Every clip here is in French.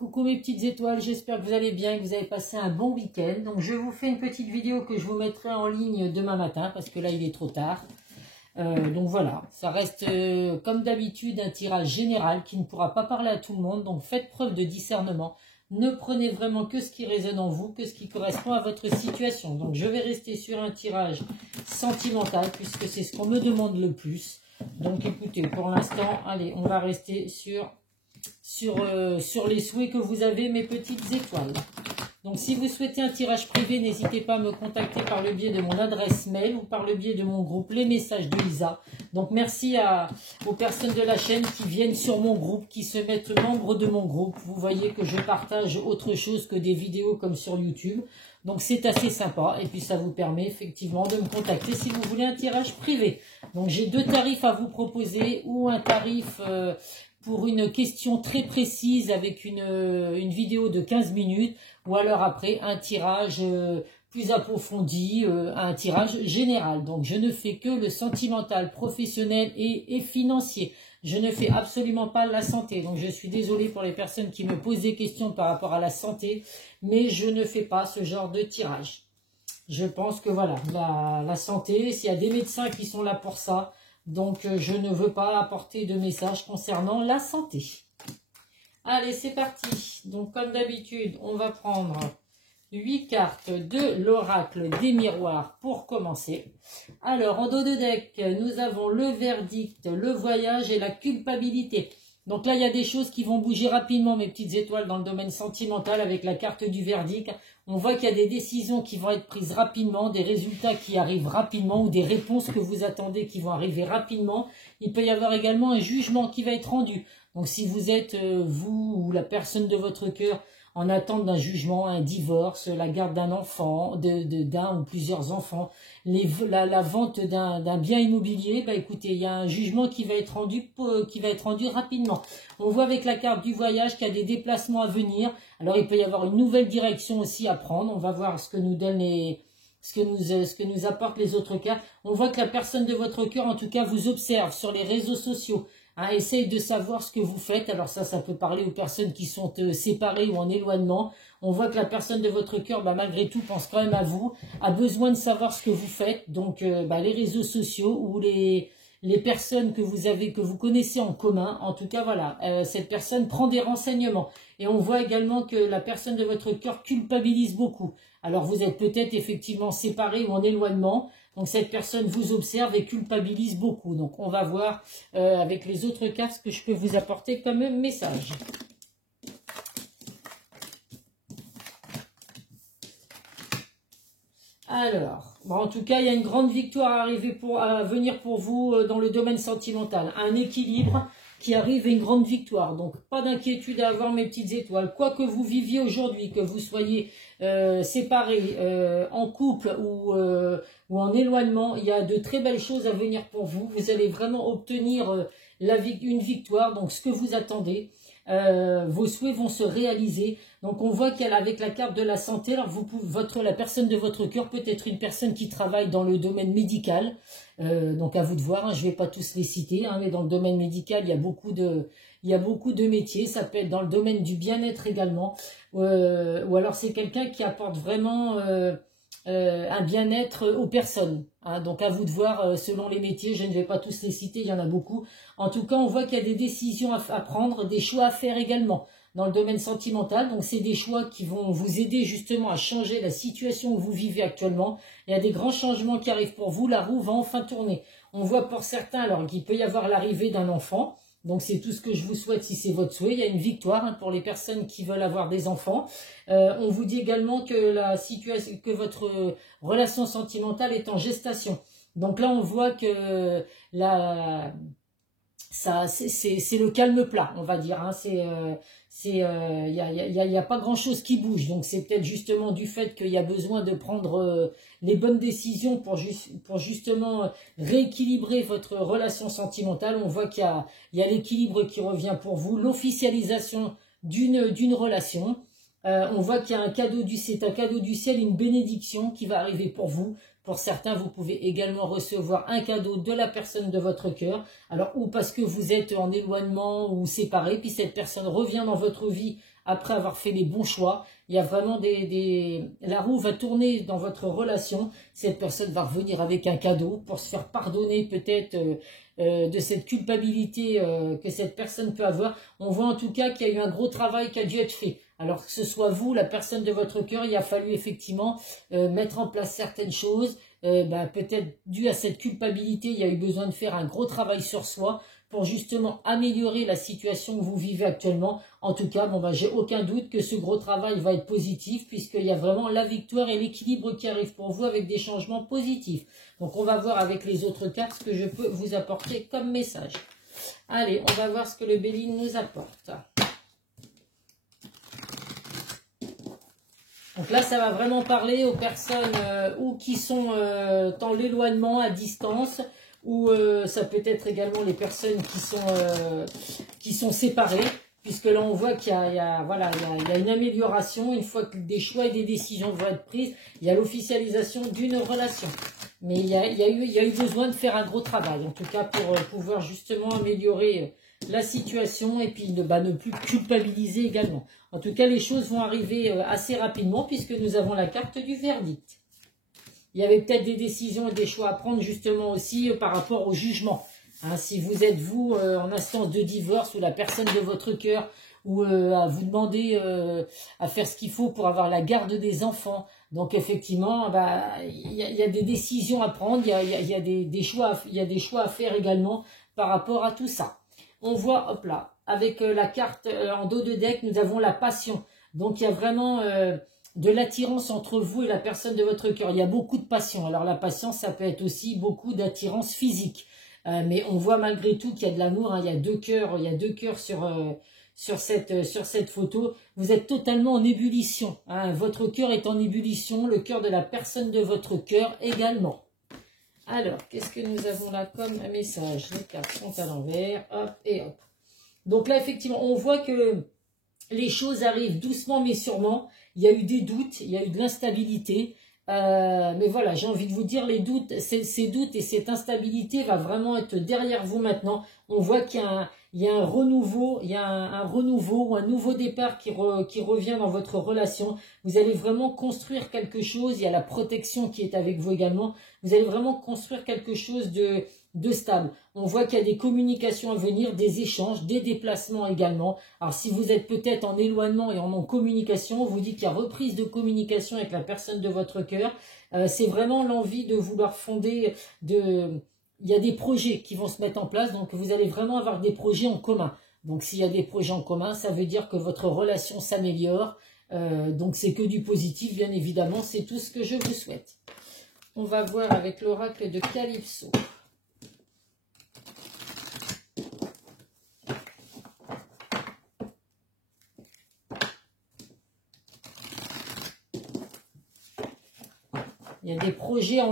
Coucou mes petites étoiles, j'espère que vous allez bien et que vous avez passé un bon week-end. Donc je vous fais une petite vidéo que je vous mettrai en ligne demain matin parce que là il est trop tard. Donc voilà, ça reste comme d'habitude un tirage général qui ne pourra pas parler à tout le monde. Donc faites preuve de discernement. Ne prenez vraiment que ce qui résonne en vous, que ce qui correspond à votre situation. Donc je vais rester sur un tirage sentimental puisque c'est ce qu'on me demande le plus. Donc écoutez, pour l'instant, allez, on va rester sur les souhaits que vous avez, mes petites étoiles. Donc si vous souhaitez un tirage privé, n'hésitez pas à me contacter par le biais de mon adresse mail ou par le biais de mon groupe Les Messages de Lisa. Donc merci aux personnes de la chaîne qui viennent sur mon groupe, qui se mettent membres de mon groupe. Vous voyez que je partage autre chose que des vidéos comme sur YouTube. Donc c'est assez sympa et puis ça vous permet effectivement de me contacter si vous voulez un tirage privé. Donc j'ai deux tarifs à vous proposer, ou un tarif pour une question très précise avec une vidéo de 15 minutes, ou alors après un tirage plus approfondi, un tirage général. Donc je ne fais que le sentimental, professionnel et financier. Je ne fais absolument pas la santé. Donc je suis désolée pour les personnes qui me posent des questions par rapport à la santé, mais je ne fais pas ce genre de tirage. Je pense que voilà, la santé, s'il y a des médecins qui sont là pour ça, donc je ne veux pas apporter de message concernant la santé. Allez, c'est parti. Donc comme d'habitude, on va prendre 8 cartes de l'oracle des miroirs pour commencer. Alors, en dos de deck, nous avons le verdict, le voyage et la culpabilité. Donc là, il y a des choses qui vont bouger rapidement, mes petites étoiles, dans le domaine sentimental avec la carte du verdict. On voit qu'il y a des décisions qui vont être prises rapidement, des résultats qui arrivent rapidement ou des réponses que vous attendez qui vont arriver rapidement. Il peut y avoir également un jugement qui va être rendu. Donc si vous êtes, vous ou la personne de votre cœur, en attente d'un jugement, un divorce, la garde d'un enfant, d'un ou plusieurs enfants, la vente d'un bien immobilier, bah écoutez, il y a un jugement qui va être rendu rapidement. On voit avec la carte du voyage qu'il y a des déplacements à venir. Alors il peut y avoir une nouvelle direction aussi à prendre. On va voir ce que nous donne ce que nous apportent les autres cartes. On voit que la personne de votre cœur, en tout cas, vous observe sur les réseaux sociaux. Essaye de savoir ce que vous faites. Alors ça peut parler aux personnes qui sont séparées ou en éloignement. On voit que la personne de votre cœur, malgré tout, pense quand même à vous, a besoin de savoir ce que vous faites. Donc les réseaux sociaux ou les personnes que vous connaissez en commun, en tout cas voilà, cette personne prend des renseignements. Et on voit également que la personne de votre cœur culpabilise beaucoup. Alors vous êtes peut-être effectivement séparés ou en éloignement. Donc cette personne vous observe et culpabilise beaucoup. Donc on va voir avec les autres cartes ce que je peux vous apporter comme message. Alors, en tout cas, il y a une grande victoire à venir pour vous dans le domaine sentimental. Un équilibre qui arrive et une grande victoire. Donc, pas d'inquiétude à avoir, mes petites étoiles. Quoi que vous viviez aujourd'hui, que vous soyez séparés, en couple ou en éloignement, il y a de très belles choses à venir pour vous. Vous allez vraiment obtenir une victoire, donc ce que vous attendez. Vos souhaits vont se réaliser. Donc on voit qu'avec la carte de la santé, alors la personne de votre cœur peut être une personne qui travaille dans le domaine médical. Donc à vous de voir, je ne vais pas tous les citer, mais dans le domaine médical, il y a beaucoup de métiers. Ça peut être dans le domaine du bien-être également. Ou alors c'est quelqu'un qui apporte vraiment un bien-être aux personnes. Donc à vous de voir selon les métiers, je ne vais pas tous les citer, il y en a beaucoup. En tout cas, on voit qu'il y a des décisions à prendre, des choix à faire également dans le domaine sentimental. Donc c'est des choix qui vont vous aider justement à changer la situation où vous vivez actuellement. Il y a des grands changements qui arrivent pour vous, la roue va enfin tourner. On voit pour certains alors qu'il peut y avoir l'arrivée d'un enfant. Donc c'est tout ce que je vous souhaite si c'est votre souhait. Il y a une victoire pour les personnes qui veulent avoir des enfants. On vous dit également que votre relation sentimentale est en gestation. Donc là on voit que c'est le calme plat, on va dire. Il y a pas grand chose qui bouge. Donc c'est peut-être justement du fait qu'il y a besoin de prendre les bonnes décisions pour justement rééquilibrer votre relation sentimentale. On voit qu'il y a l'équilibre qui revient pour vous, l'officialisation d'une relation. On voit qu'il y a c'est un cadeau du ciel, une bénédiction qui va arriver pour vous, Pour certains, vous pouvez également recevoir un cadeau de la personne de votre cœur. Alors, ou parce que vous êtes en éloignement ou séparés, puis cette personne revient dans votre vie après avoir fait les bons choix. Il y a vraiment la roue va tourner dans votre relation. Cette personne va revenir avec un cadeau pour se faire pardonner peut-être de cette culpabilité que cette personne peut avoir. On voit en tout cas qu'il y a eu un gros travail qui a dû être fait. Alors que ce soit vous, la personne de votre cœur, il a fallu effectivement mettre en place certaines choses. Peut-être dû à cette culpabilité, il y a eu besoin de faire un gros travail sur soi pour justement améliorer la situation que vous vivez actuellement. En tout cas, j'ai aucun doute que ce gros travail va être positif puisqu'il y a vraiment la victoire et l'équilibre qui arrivent pour vous avec des changements positifs. Donc, on va voir avec les autres cartes ce que je peux vous apporter comme message. Allez, on va voir ce que le Béline nous apporte. Donc là, ça va vraiment parler aux personnes ou qui sont dans l'éloignement à distance, ou ça peut être également les personnes qui sont séparées, puisque là on voit qu'il y a une amélioration, une fois que des choix et des décisions vont être prises, il y a l'officialisation d'une relation. Mais il y a eu besoin de faire un gros travail, en tout cas pour pouvoir justement améliorer la situation et puis ne plus culpabiliser également. En tout cas, les choses vont arriver assez rapidement puisque nous avons la carte du verdict. Il y avait peut-être des décisions et des choix à prendre justement aussi par rapport au jugement. Hein, si vous êtes vous en instance de divorce ou la personne de votre cœur ou à vous demander à faire ce qu'il faut pour avoir la garde des enfants. Donc effectivement, il y a des décisions à prendre, il y a des choix à faire également par rapport à tout ça. On voit, hop là, avec la carte en dos de deck, nous avons la passion. Donc il y a vraiment de l'attirance entre vous et la personne de votre cœur. Il y a beaucoup de passion. Alors la passion, ça peut être aussi beaucoup d'attirance physique. Mais on voit malgré tout qu'il y a de l'amour. Hein. Il y a deux cœurs sur cette photo. Vous êtes totalement en ébullition. Hein. Votre cœur est en ébullition. Le cœur de la personne de votre cœur également. Alors, qu'est-ce que nous avons là comme message? Les cartes sont à l'envers. Hop et hop. Donc là, effectivement, on voit que les choses arrivent doucement mais sûrement. Il y a eu des doutes, il y a eu de l'instabilité. Mais voilà, j'ai envie de vous dire, les doutes, ces doutes et cette instabilité va vraiment être derrière vous maintenant. On voit qu'il y a un renouveau, il y a un renouveau ou un nouveau départ qui revient dans votre relation. Vous allez vraiment construire quelque chose. Il y a la protection qui est avec vous également. Vous allez vraiment construire quelque chose de stable. On voit qu'il y a des communications à venir, des échanges, des déplacements également. Alors si vous êtes peut-être en éloignement et en communication, on vous dit qu'il y a reprise de communication avec la personne de votre cœur. C'est vraiment l'envie de vouloir fonder, il y a des projets qui vont se mettre en place, donc vous allez vraiment avoir des projets en commun. Donc s'il y a des projets en commun, ça veut dire que votre relation s'améliore. Donc c'est que du positif, bien évidemment, c'est tout ce que je vous souhaite. On va voir avec l'oracle de Calypso. Il y a des projets à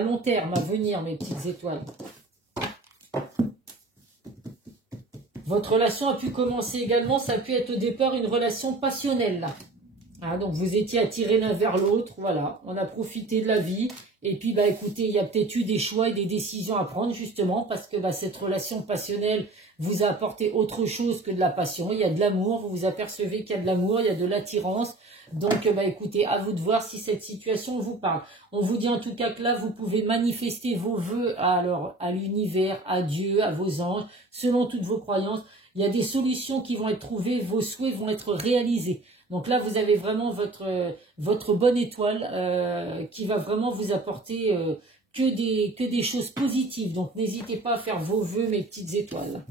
long terme à venir, mes petites étoiles. Votre relation a pu commencer également, ça a pu être au départ une relation passionnelle, là. Hein, donc vous étiez attirés l'un vers l'autre, voilà. On a profité de la vie. Et puis, écoutez, il y a peut-être eu des choix et des décisions à prendre, justement, parce que cette relation passionnelle vous a apporté autre chose que de la passion. Il y a de l'amour, vous vous apercevez qu'il y a de l'amour, il y a de l'attirance. Donc, écoutez, à vous de voir si cette situation vous parle. On vous dit en tout cas que là, vous pouvez manifester vos vœux à l'univers, à Dieu, à vos anges, selon toutes vos croyances. Il y a des solutions qui vont être trouvées, vos souhaits vont être réalisés. Donc là, vous avez vraiment votre bonne étoile qui va vraiment vous apporter que des choses positives. Donc n'hésitez pas à faire vos vœux, mes petites étoiles.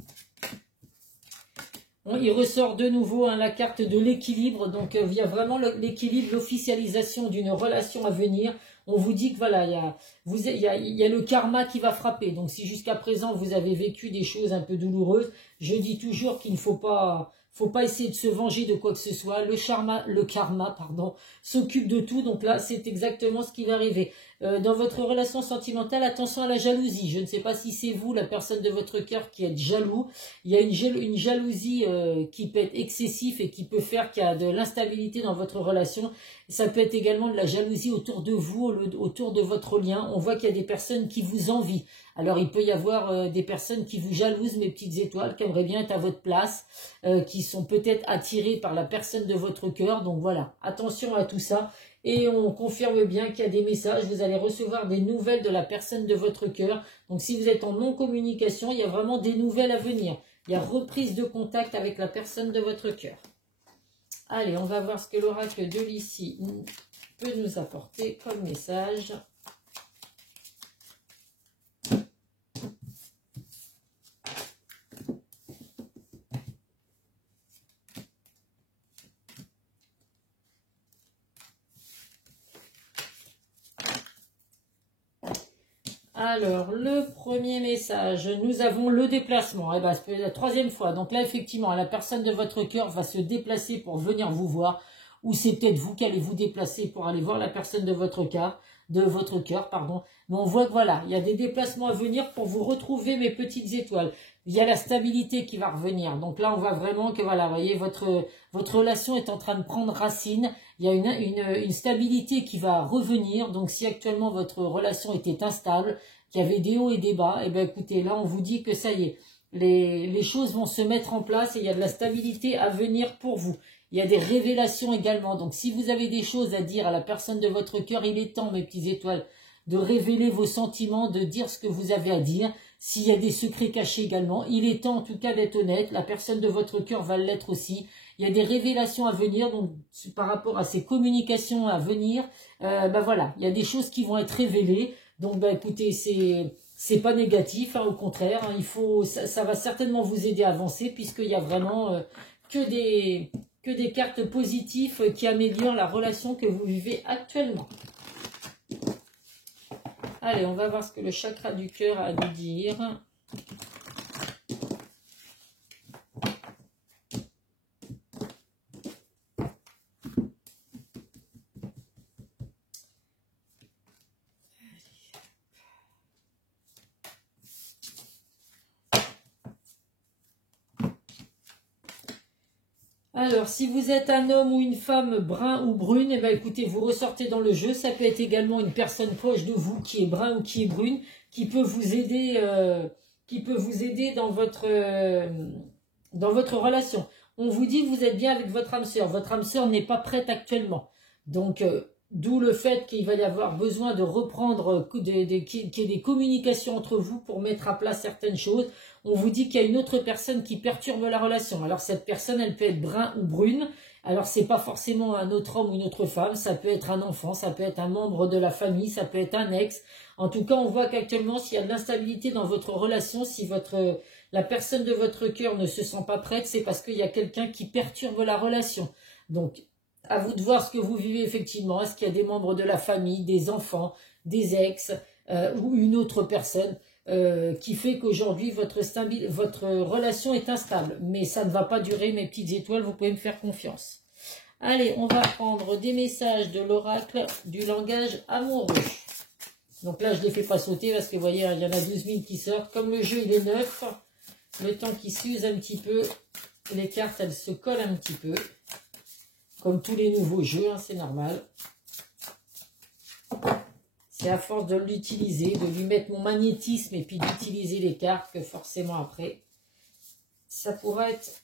Bon, il ressort de nouveau la carte de l'équilibre. Donc il y a vraiment l'équilibre, l'officialisation d'une relation à venir. On vous dit que voilà, il y a le karma qui va frapper. Donc si jusqu'à présent vous avez vécu des choses un peu douloureuses, je dis toujours qu'il ne faut pas faut pas essayer de se venger de quoi que ce soit. Le karma, pardon, s'occupe de tout. Donc là, c'est exactement ce qui va arriver. Dans votre relation sentimentale, attention à la jalousie. Je ne sais pas si c'est vous, la personne de votre cœur, qui êtes jaloux. Il y a une jalousie qui peut être excessive et qui peut faire qu'il y a de l'instabilité dans votre relation. Ça peut être également de la jalousie autour de vous, autour de votre lien. On voit qu'il y a des personnes qui vous envient. Alors, il peut y avoir des personnes qui vous jalousent, mes petites étoiles, qui aimeraient bien être à votre place, qui sont peut-être attirées par la personne de votre cœur. Donc voilà, attention à tout ça. Et on confirme bien qu'il y a des messages. Vous allez recevoir des nouvelles de la personne de votre cœur. Donc, si vous êtes en non-communication, il y a vraiment des nouvelles à venir. Il y a reprise de contact avec la personne de votre cœur. Allez, on va voir ce que l'oracle de Lucie peut nous apporter comme message. Alors, le premier message, nous avons le déplacement. Eh ben, c'est la troisième fois. Donc là, effectivement, la personne de votre cœur va se déplacer pour venir vous voir. Ou c'est peut-être vous qui allez vous déplacer pour aller voir la personne de votre cœur, pardon. Mais on voit que voilà, il y a des déplacements à venir pour vous retrouver, mes petites étoiles. Il y a la stabilité qui va revenir. Donc là, on voit vraiment que voilà, vous voyez, votre relation est en train de prendre racine. Il y a une stabilité qui va revenir. Donc si actuellement votre relation était instable, qu'il y avait des hauts et des bas, et bien écoutez, là on vous dit que ça y est, les choses vont se mettre en place et il y a de la stabilité à venir pour vous. Il y a des révélations également. Donc si vous avez des choses à dire à la personne de votre cœur, il est temps, mes petites étoiles, de révéler vos sentiments, de dire ce que vous avez à dire. S'il y a des secrets cachés également, il est temps en tout cas d'être honnête. La personne de votre cœur va l'être aussi. Il y a des révélations à venir, donc par rapport à ces communications à venir, ben voilà, il y a des choses qui vont être révélées. Donc ben écoutez, c'est pas négatif, hein, au contraire, hein, ça va certainement vous aider à avancer puisqu'il y a vraiment que des cartes positives qui améliorent la relation que vous vivez actuellement. Allez, on va voir ce que le chakra du cœur a à nous dire. Alors, si vous êtes un homme ou une femme brun ou brune, eh ben, écoutez, vous ressortez dans le jeu. Ça peut être également une personne proche de vous qui est brun ou qui est brune, qui peut vous aider, dans votre relation. On vous dit que vous êtes bien avec votre âme sœur. Votre âme sœur n'est pas prête actuellement. Donc, d'où le fait qu'il va y avoir besoin de reprendre, qu'il y ait des communications entre vous pour mettre à plat certaines choses. On vous dit qu'il y a une autre personne qui perturbe la relation. Alors cette personne, elle peut être brun ou brune. Alors c'est pas forcément un autre homme ou une autre femme. Ça peut être un enfant, ça peut être un membre de la famille, ça peut être un ex. En tout cas, on voit qu'actuellement, s'il y a de l'instabilité dans votre relation, si la personne de votre cœur ne se sent pas prête, c'est parce qu'il y a quelqu'un qui perturbe la relation. Donc, à vous de voir ce que vous vivez effectivement. Est-ce qu'il y a des membres de la famille, des enfants, des ex ou une autre personne qui fait qu'aujourd'hui votre relation est instable. Mais ça ne va pas durer, mes petites étoiles, vous pouvez me faire confiance. Allez, on va prendre des messages de l'oracle du langage amoureux. Donc là, je ne les fais pas sauter parce que vous voyez, il y en a 12 000 qui sortent. Comme le jeu, il est neuf, le temps qui s'use un petit peu, les cartes, elles se collent un petit peu. Comme tous les nouveaux jeux, hein, c'est normal. C'est à force de l'utiliser, de lui mettre mon magnétisme et puis d'utiliser les cartes que forcément après, ça pourra être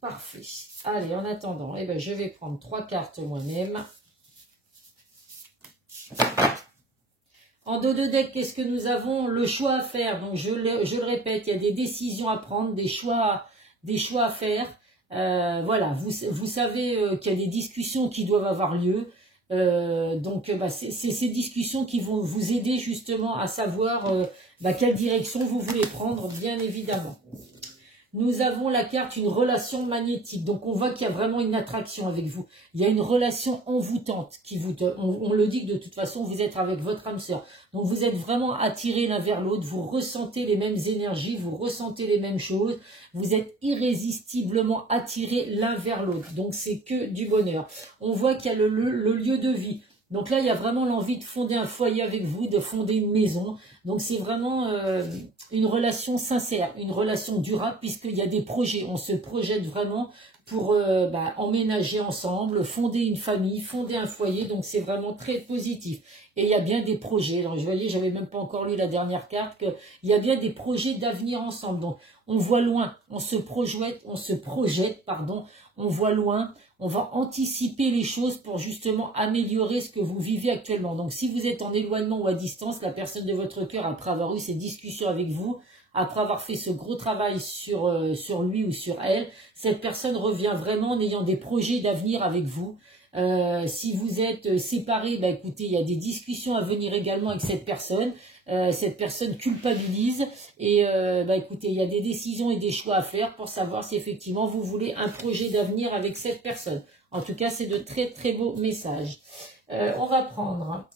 parfait. Allez, en attendant, eh ben, je vais prendre 3 cartes moi-même. En dos de deck, qu'est-ce que nous avons? Le choix à faire. Donc, je le répète, il y a des décisions à prendre, des choix à faire. Voilà, vous savez qu'il y a des discussions qui doivent avoir lieu. Donc, c'est ces discussions qui vont vous aider justement à savoir quelle direction vous voulez prendre, bien évidemment. Nous avons la carte une relation magnétique. Donc, on voit qu'il y a vraiment une attraction avec vous. Il y a une relation envoûtante qui vous... On le dit que de toute façon, vous êtes avec votre âme sœur. Donc, vous êtes vraiment attirés l'un vers l'autre. Vous ressentez les mêmes énergies. Vous ressentez les mêmes choses. Vous êtes irrésistiblement attirés l'un vers l'autre. Donc, c'est que du bonheur. On voit qu'il y a le lieu de vie. Donc là, il y a vraiment l'envie de fonder un foyer avec vous, de fonder une maison. Donc c'est vraiment une relation sincère, une relation durable, puisqu'il y a des projets. On se projette vraiment pour emménager ensemble, fonder une famille, fonder un foyer. Donc c'est vraiment très positif. Et il y a bien des projets. Alors je voyais, j'avais même pas encore lu la dernière carte, qu'il y a bien des projets d'avenir ensemble. Donc on voit loin, on se projette, on voit loin. On va anticiper les choses pour justement améliorer ce que vous vivez actuellement. Donc, si vous êtes en éloignement ou à distance, la personne de votre cœur, après avoir eu ces discussions avec vous, après avoir fait ce gros travail sur lui ou sur elle, cette personne revient vraiment en ayant des projets d'avenir avec vous. Si vous êtes séparés, bah, écoutez, il y a des discussions à venir également avec cette personne. Cette personne culpabilise et écoutez, il y a des décisions et des choix à faire pour savoir si effectivement vous voulez un projet d'avenir avec cette personne. En tout cas, c'est de très très beaux messages. On va prendre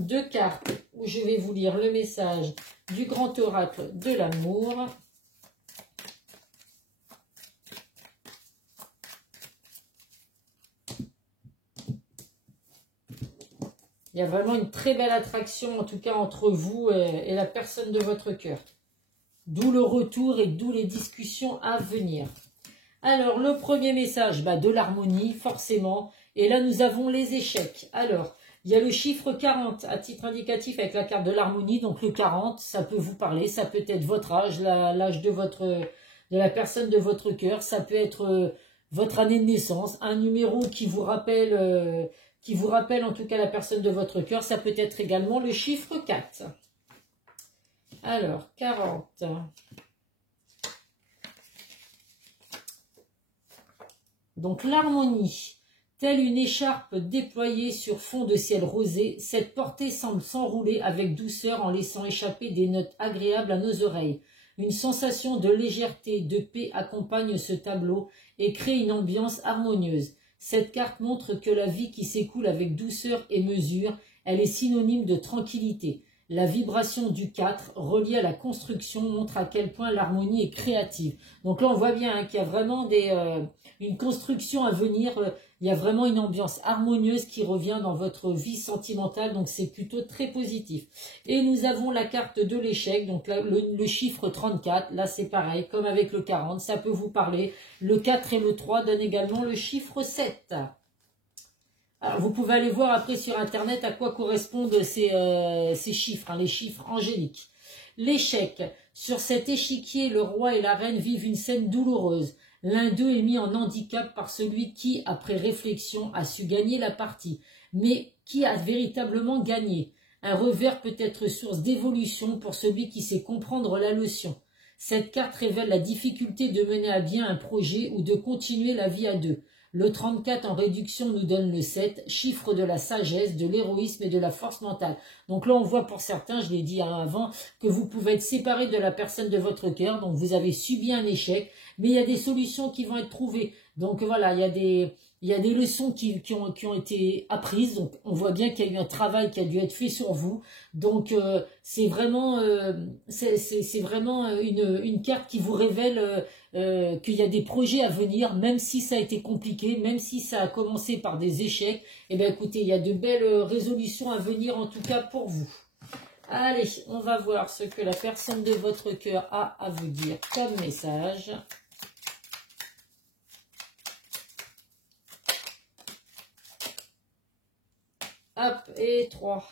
2 cartes où je vais vous lire le message du grand oracle de l'amour. Il y a vraiment une très belle attraction, en tout cas, entre vous et la personne de votre cœur. D'où le retour et d'où les discussions à venir. Alors, le premier message, de l'harmonie, forcément. Et là, nous avons les échecs. Alors, il y a le chiffre 40 à titre indicatif avec la carte de l'harmonie. Donc, le 40, ça peut vous parler. Ça peut être votre âge, l'âge de la personne de votre cœur. Ça peut être votre année de naissance. Un numéro qui vous rappelle en tout cas la personne de votre cœur. Ça peut être également le chiffre 4. Alors, 40. Donc, l'harmonie. Telle une écharpe déployée sur fond de ciel rosé, cette portée semble s'enrouler avec douceur en laissant échapper des notes agréables à nos oreilles. Une sensation de légèreté, de paix accompagne ce tableau et crée une ambiance harmonieuse. Cette carte montre que la vie qui s'écoule avec douceur et mesure, elle est synonyme de tranquillité. La vibration du 4, reliée à la construction, montre à quel point l'harmonie est créative. Donc là, on voit bien qu'il y a vraiment une construction à venir. Il y a vraiment une ambiance harmonieuse qui revient dans votre vie sentimentale. Donc, c'est plutôt très positif. Et nous avons la carte de l'échec. Donc, là, le chiffre 34. Là, c'est pareil, comme avec le 40. Ça peut vous parler. Le 4 et le 3 donnent également le chiffre 7. Alors, vous pouvez aller voir après sur Internet à quoi correspondent ces chiffres, les chiffres angéliques. L'échec. Sur cet échiquier, le roi et la reine vivent une scène douloureuse. L'un d'eux est mis en handicap par celui qui, après réflexion, a su gagner la partie. Mais qui a véritablement gagné? Un revers peut être source d'évolution pour celui qui sait comprendre la leçon. Cette carte révèle la difficulté de mener à bien un projet ou de continuer la vie à deux. Le 34 en réduction nous donne le 7, chiffre de la sagesse, de l'héroïsme et de la force mentale. Donc là, on voit pour certains, je l'ai dit avant, que vous pouvez être séparés de la personne de votre cœur. Donc vous avez subi un échec, mais il y a des solutions qui vont être trouvées. Donc voilà, il y a des leçons qui ont été apprises. Donc on voit bien qu'il y a eu un travail qui a dû être fait sur vous. Donc c'est vraiment une carte qui vous révèle qu'il y a des projets à venir, même si ça a été compliqué, même si ça a commencé par des échecs. Eh bien écoutez, il y a de belles résolutions à venir en tout cas pour vous. Allez, on va voir ce que la personne de votre cœur a à vous dire comme message. Hop, et 3.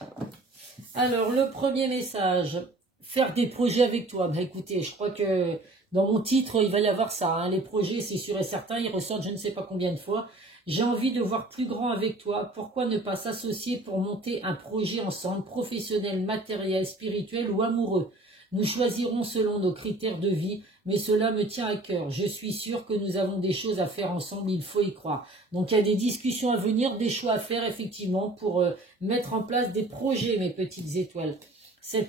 Alors, le premier message, faire des projets avec toi. Écoutez, je crois que dans mon titre, il va y avoir ça. Les projets, c'est sûr et certain, ils ressortent je ne sais pas combien de fois. J'ai envie de voir plus grand avec toi. Pourquoi ne pas s'associer pour monter un projet ensemble, professionnel, matériel, spirituel ou amoureux? Nous choisirons selon nos critères de vie, mais cela me tient à cœur. Je suis sûre que nous avons des choses à faire ensemble, il faut y croire. Donc il y a des discussions à venir, des choix à faire effectivement pour mettre en place des projets, mes petites étoiles.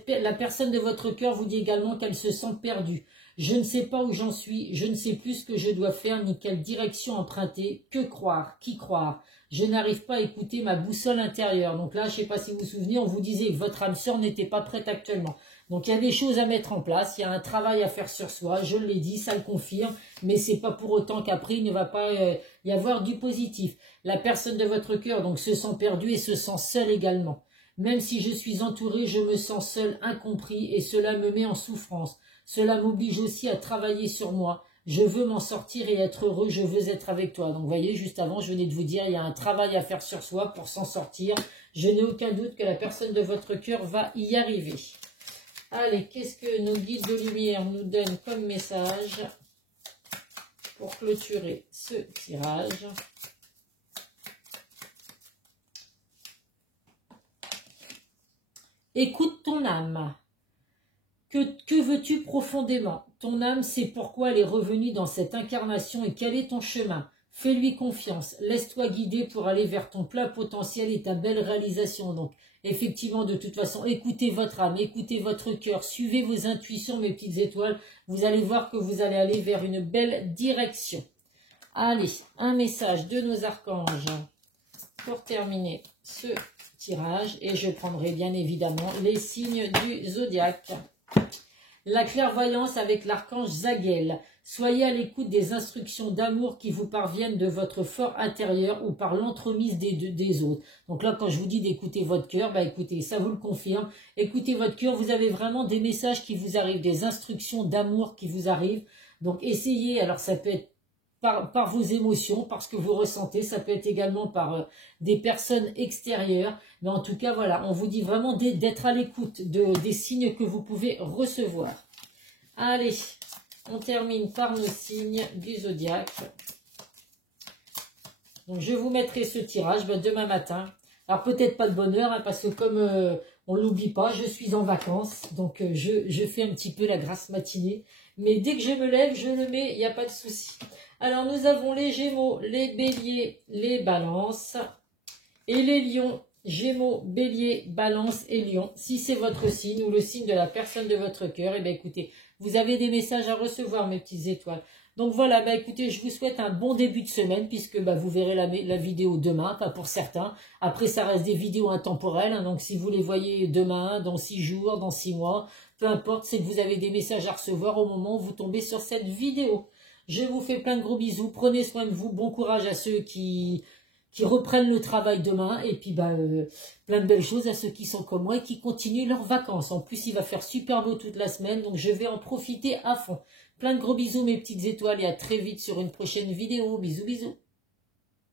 La personne de votre cœur vous dit également qu'elle se sent perdue. Je ne sais pas où j'en suis, je ne sais plus ce que je dois faire ni quelle direction emprunter. Que croire? Qui croire? Je n'arrive pas à écouter ma boussole intérieure. Donc là, je ne sais pas si vous vous souvenez, on vous disait que votre âme sœur n'était pas prête actuellement. Donc il y a des choses à mettre en place, il y a un travail à faire sur soi, je l'ai dit, ça le confirme, mais c'est pas pour autant qu'après il ne va pas y avoir du positif. La personne de votre cœur donc se sent perdue et se sent seule également. Même si je suis entourée, je me sens seule, incompris, et cela me met en souffrance. Cela m'oblige aussi à travailler sur moi. Je veux m'en sortir et être heureux, je veux être avec toi. Donc vous voyez, juste avant, je venais de vous dire, il y a un travail à faire sur soi pour s'en sortir. Je n'ai aucun doute que la personne de votre cœur va y arriver. Allez, qu'est-ce que nos guides de lumière nous donnent comme message pour clôturer ce tirage? Écoute ton âme. Que veux-tu profondément? Ton âme sait pourquoi elle est revenue dans cette incarnation et quel est ton chemin. Fais-lui confiance, laisse-toi guider pour aller vers ton plein potentiel et ta belle réalisation. Donc, effectivement, de toute façon, écoutez votre âme, écoutez votre cœur, suivez vos intuitions, mes petites étoiles. Vous allez voir que vous allez aller vers une belle direction. Allez, un message de nos archanges pour terminer ce tirage. Et je prendrai bien évidemment les signes du zodiaque. La clairvoyance avec l'archange Zaghel. Soyez à l'écoute des instructions d'amour qui vous parviennent de votre fort intérieur ou par l'entremise des autres. Donc là, quand je vous dis d'écouter votre cœur, bah écoutez, ça vous le confirme. Écoutez votre cœur, vous avez vraiment des messages qui vous arrivent, des instructions d'amour qui vous arrivent. Donc essayez, alors ça peut être par vos émotions, par ce que vous ressentez, ça peut être également par des personnes extérieures, mais en tout cas, voilà, on vous dit vraiment d'être à l'écoute des signes que vous pouvez recevoir. Allez, on termine par nos signes du zodiaque. Donc, je vous mettrai ce tirage demain matin. Alors, peut-être pas de bonne heure, hein, parce que comme on ne l'oublie pas, je suis en vacances, donc je fais un petit peu la grasse matinée, mais dès que je me lève, je le mets, il n'y a pas de souci. Alors, nous avons les Gémeaux, les Béliers, les Balances et les Lions. Gémeaux, Bélier, Balance et Lion. Si c'est votre signe ou le signe de la personne de votre cœur, eh bien écoutez, vous avez des messages à recevoir, mes petites étoiles. Donc voilà, écoutez, je vous souhaite un bon début de semaine puisque vous verrez la vidéo demain, pas pour certains. Après, ça reste des vidéos intemporelles, hein, donc si vous les voyez demain, dans 6 jours, dans 6 mois, peu importe, c'est que vous avez des messages à recevoir au moment où vous tombez sur cette vidéo. Je vous fais plein de gros bisous, prenez soin de vous, bon courage à ceux qui reprennent le travail demain, et puis plein de belles choses à ceux qui sont comme moi et qui continuent leurs vacances. En plus, il va faire super beau toute la semaine, donc je vais en profiter à fond. Plein de gros bisous mes petites étoiles et à très vite sur une prochaine vidéo. Bisous, bisous.